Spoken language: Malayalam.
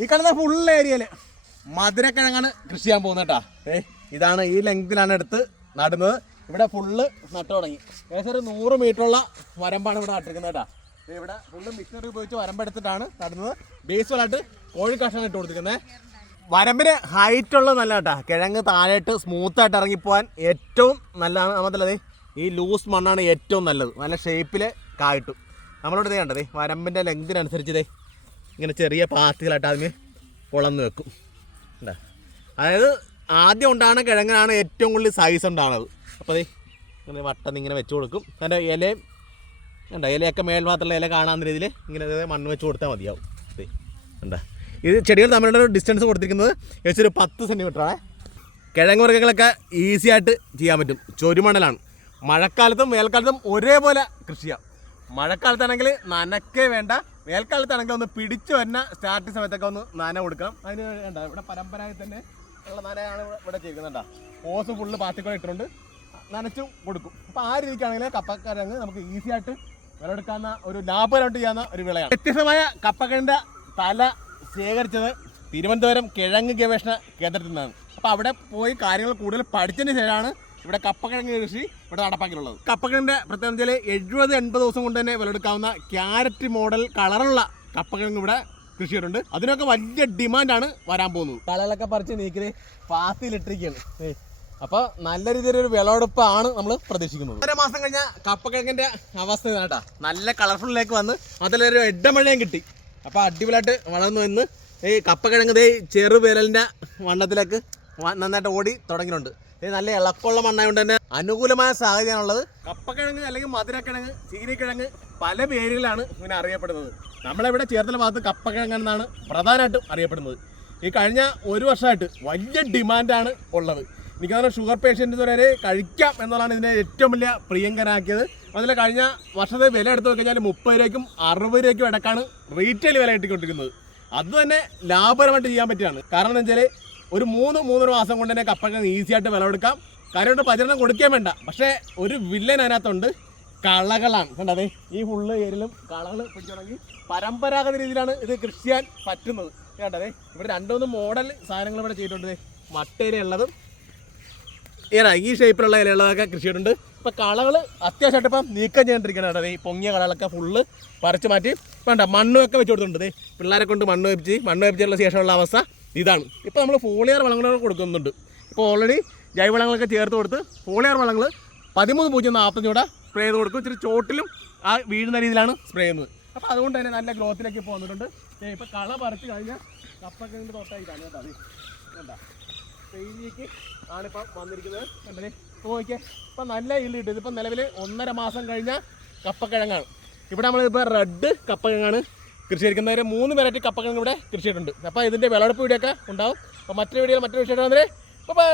ഈ കാണുന്ന ഫുൾ ഏരിയയിൽ മധുരക്കിഴങ്ങാണ് കൃഷി ചെയ്യാൻ പോകുന്നത് കേട്ടോ. ഇതാണ് ഈ ലെങ്തിലാണ് എടുത്ത് നടുന്നത്. ഇവിടെ ഫുള്ള് നട്ടു തുടങ്ങി. ഏകദേശം ഒരു 100 മീറ്ററുള്ള വരമ്പാണ് ഇവിടെ നട്ടിരിക്കുന്നത് കേട്ടോ. ഇവിടെ ഫുള്ള് മിഷനറി ഉപയോഗിച്ച് വരമ്പെടുത്തിട്ടാണ് നടുന്നത്. ബേസ് വലായിട്ട് കോഴിക്കാഷ്ടാണ് ഇട്ട് കൊടുത്തിരിക്കുന്നത്. വരമ്പിന് ഹൈറ്റുള്ളത് നല്ല കേട്ടോ. കിഴങ്ങ് താഴേട്ട് സ്മൂത്തായിട്ട് ഇറങ്ങിപ്പോകാൻ ഏറ്റവും നല്ലതാണ്. നമുക്കല്ലേ ഈ ലൂസ് മണ്ണാണ് ഏറ്റവും നല്ലത്. നല്ല ഷേപ്പിൽ കായിട്ടു. നമ്മളിവിടെ ഇതേ കണ്ടതേ വരമ്പിൻ്റെ ലെങ്തിനനുസരിച്ച് ഇങ്ങനെ ചെറിയ പാത്തികളായിട്ട് അതിന് പൊളന്ന് വെക്കും. അതായത് ആദ്യം ഉണ്ടാകുന്ന കിഴങ്ങനാണ് ഏറ്റവും കൂടുതൽ സൈസ് ഉണ്ടാകുന്നത്. അപ്പോൾ അതേ ഇങ്ങനെ വട്ടം ഇങ്ങനെ വെച്ച് കൊടുക്കും. അതിൻ്റെ ഇലയും കണ്ടോ, ഇലയൊക്കെ മേൽഭാഗത്തുള്ള ഇല കാണാൻ രീതിയിൽ ഇങ്ങനെ മണ്ണ് വെച്ച് കൊടുത്താൽ മതിയാവും. കണ്ടോ, ഇത് ചെടികൾ തമ്മിലുള്ള ഡിസ്റ്റൻസ് കൊടുത്തിരിക്കുന്നത് ഏകദേശം ഒരു 10 സെൻറ്റിമീറ്ററാണ്. കിഴങ്ങ് വർഗ്ഗങ്ങളൊക്കെ ഈസി ആയിട്ട് ചെയ്യാൻ പറ്റും. ചൊരുമണലാണ്. മഴക്കാലത്തും വേനൽക്കാലത്തും ഒരേപോലെ കൃഷി ചെയ്യാം. മഴക്കാലത്താണെങ്കിൽ നനക്കേ വേണ്ട, വേനൽക്കാലത്താണെങ്കിൽ ഒന്ന് പിടിച്ചു വരുന്ന സ്റ്റാർട്ടിങ് സമയത്തൊക്കെ ഒന്ന് നന കൊടുക്കണം. അതിന് വേണ്ട ഇവിടെ പരമ്പരയായി തന്നെ ഉള്ള നനയാണ് ഇവിടെ ചെയ്യുന്നുണ്ടോ. ഓസ് ഫുള്ള് പാത്തിക്കൂടെ ഇട്ടുകൊണ്ട് നനച്ചും കൊടുക്കും. അപ്പോൾ ആ രീതിക്കാണെങ്കിൽ കപ്പക്കിഴങ്ങ് നമുക്ക് ഈസി ആയിട്ട് വിളവെടുക്കാവുന്ന ഒരു ലാഭകരമായിട്ട് ചെയ്യാവുന്ന ഒരു വിളയാണ്. വ്യത്യസ്തമായ കപ്പക്കിഴങ്ങിൻ്റെ തല ശേഖരിച്ചത് തിരുവനന്തപുരം കിഴങ്ങ് ഗവേഷണ കേന്ദ്രത്തിൽ നിന്നാണ്. അപ്പോൾ അവിടെ പോയി കാര്യങ്ങൾ കൂടുതൽ പഠിച്ചതിന് ശേഷമാണ് ഇവിടെ കപ്പക്കിഴങ്ങ് കൃഷി ഇവിടെ നടപ്പാക്കിയിട്ടുള്ളത്. കപ്പക്കിഴങ്ങിൻ്റെ പ്രത്യേകത 70-80 ദിവസം കൊണ്ട് തന്നെ വിളവെടുക്കാവുന്ന ക്യാരറ്റ് മോഡൽ കളറുള്ള കപ്പക്കിഴങ്ങ് ഇവിടെ കൃഷി ചെയ്തിട്ടുണ്ട്. അതിനൊക്കെ വലിയ ഡിമാൻഡാണ് വരാൻ പോകുന്നത്. കളകളൊക്കെ പറിച്ച് നീക്കി പാത്തിയിലിട്ടിരിക്കുകയാണ്. അപ്പോൾ നല്ല രീതിയിലൊരു വിളവെടുപ്പാണ് നമ്മൾ പ്രതീക്ഷിക്കുന്നത്. 1 മാസം കഴിഞ്ഞാൽ കപ്പക്കിഴങ്ങിൻ്റെ അവസ്ഥ കേട്ടാ നല്ല കളർഫുള്ളിലേക്ക് വന്ന് അതിലൊരു ഇടമഴയും കിട്ടി. അപ്പോൾ അടിപൊളിയായിട്ട് വളർന്നു എന്ന് ഈ കപ്പക്കിഴങ്ങ് ചെറുവിരലിൻ്റെ വണ്ണത്തിലേക്ക് നന്നായിട്ട് ഓടി തുടങ്ങിയിട്ടുണ്ട്. ഇത് നല്ല ഇളക്കമുള്ള മണ്ണായതുകൊണ്ട് തന്നെ അനുകൂലമായ സാഹചര്യമാണുള്ളത്. കപ്പക്കിഴങ്ങ് അല്ലെങ്കിൽ മധുരക്കിഴങ്ങ്, ചീനിക്കിഴങ്ങ് പല പേരുകളാണ് ഇങ്ങനെ അറിയപ്പെടുന്നത്. നമ്മളിവിടെ ചേർത്തല ഭാഗത്ത് കപ്പക്കിഴങ്ങെന്നാണ് പ്രധാനമായിട്ടും അറിയപ്പെടുന്നത്. ഈ കഴിഞ്ഞ 1 വർഷമായിട്ട് വലിയ ഡിമാൻഡാണ് ഉള്ളത്. എനിക്ക് തോന്നുന്നു ഷുഗർ പേഷ്യൻറ്റ് വരെ കഴിക്കാം എന്നുള്ളതാണ് ഇതിനെ ഏറ്റവും വലിയ പ്രിയങ്കരാക്കിയത്. അതിൽ കഴിഞ്ഞ വർഷത്തെ വില എടുത്ത് നോക്കിക്കഴിഞ്ഞാൽ 30 രൂപയ്ക്കും 60 രൂപയ്ക്കും ഇടക്കാണ് റീറ്റെയിൽ വില കിട്ടിക്കൊണ്ടിരിക്കുന്നത്. അത് തന്നെ ലാഭകരമായിട്ട് ചെയ്യാൻ പറ്റുകയാണ്. കാരണം എന്താ വെച്ചാൽ ഒരു 3-3.5 മാസം കൊണ്ട് തന്നെ കപ്പക്കിഴങ്ങ് ഈസി ആയിട്ട് വിളവെടുക്കാം. കാര്യമായിട്ട് പരിചരണം കൊടുക്കാൻ വേണ്ട. പക്ഷേ ഒരു വില്ലൻ അതിനകത്തുണ്ട്, കളകളാണ്. കണ്ടതേ ഈ ഫുള്ള് ഏരിയയിലും കളകൾ പിടിച്ചുടങ്ങി പരമ്പരാഗത രീതിയിലാണ് ഇത് കൃഷി ചെയ്യാൻ പറ്റുന്നത്. കേട്ടതേ ഇവിടെ 2-3 മോഡൽ സാധനങ്ങൾ ഇവിടെ ചെയ്തിട്ടുണ്ട്. മട്ടയിലുള്ളതും ഈ ഷേപ്പിലുള്ള ഇലയുള്ളതൊക്കെ കൃഷി ചെയ്തിട്ടുണ്ട്. ഇപ്പോൾ കളകൾ അത്യാവശ്യമായിട്ട് ഇപ്പം നീക്കം ചെയ്യേണ്ടിരിക്കണം. ഈ പൊങ്ങിയ കളകളൊക്കെ ഫുള്ള് പറിച്ച് മാറ്റി വേണ്ട മണ്ണൊക്കെ വെച്ച് കൊടുത്തിട്ടുണ്ട്. പിള്ളേരെ കൊണ്ട് മണ്ണ് വെപ്പിച്ചുള്ള ശേഷമുള്ള അവസ്ഥ ഇതാണ്. ഇപ്പോൾ നമ്മൾ ഫോളിയർ വളങ്ങൾ കൊടുക്കുന്നുണ്ട്. ഇപ്പോൾ ഓൾറെഡി ജൈവവളങ്ങളൊക്കെ ചേർത്ത് കൊടുത്ത് ഫോളിയർ വളങ്ങൾ 13.45 സ്പ്രേ ചെയ്ത് കൊടുക്കും. ഇച്ചിരി ചോട്ടിലും ആ വീഴുന്ന രീതിയിലാണ് സ്പ്രേ ചെയ്യുന്നത്. അപ്പോൾ അതുകൊണ്ട് തന്നെ നല്ല ഗ്രോത്തിലേക്ക് ഇപ്പോൾ വന്നിട്ടുണ്ട്. ഇപ്പോൾ കള പറിച്ച് കഴിഞ്ഞാൽ കപ്പക്കിഴങ്ങിൻ്റെ തൊട്ടായിട്ടാണ് കേട്ടോ. അത് വേണ്ട തേയിലേക്ക് ആണിപ്പം വന്നിരിക്കുന്നത്. കണ്ടേ നോക്കിയാൽ ഇപ്പം നല്ല ഈൽഡ് കിട്ടും. ഇതിപ്പോൾ നിലവിൽ 1.5 മാസം കഴിഞ്ഞ കപ്പക്കിഴങ്ങാണ്. ഇവിടെ നമ്മളിപ്പോൾ റെഡ് കപ്പക്കിഴങ്ങാണ് കൃഷി ചെയ്തിരിക്കുന്നത്. 3 വെറൈറ്റി കപ്പക്കിഴങ്ങ് ഇവിടെ കൃഷി ചെയ്തിട്ടുണ്ട്. അപ്പോൾ ഇതിൻ്റെ വിളവെടുപ്പ് വീഡിയോ ഒക്കെ ഉണ്ടാവും. അപ്പോൾ മറ്റൊരു വീഡിയോയിൽ മറ്റൊരു വിഷയമായിട്ട് വന്നേ. ബൈ.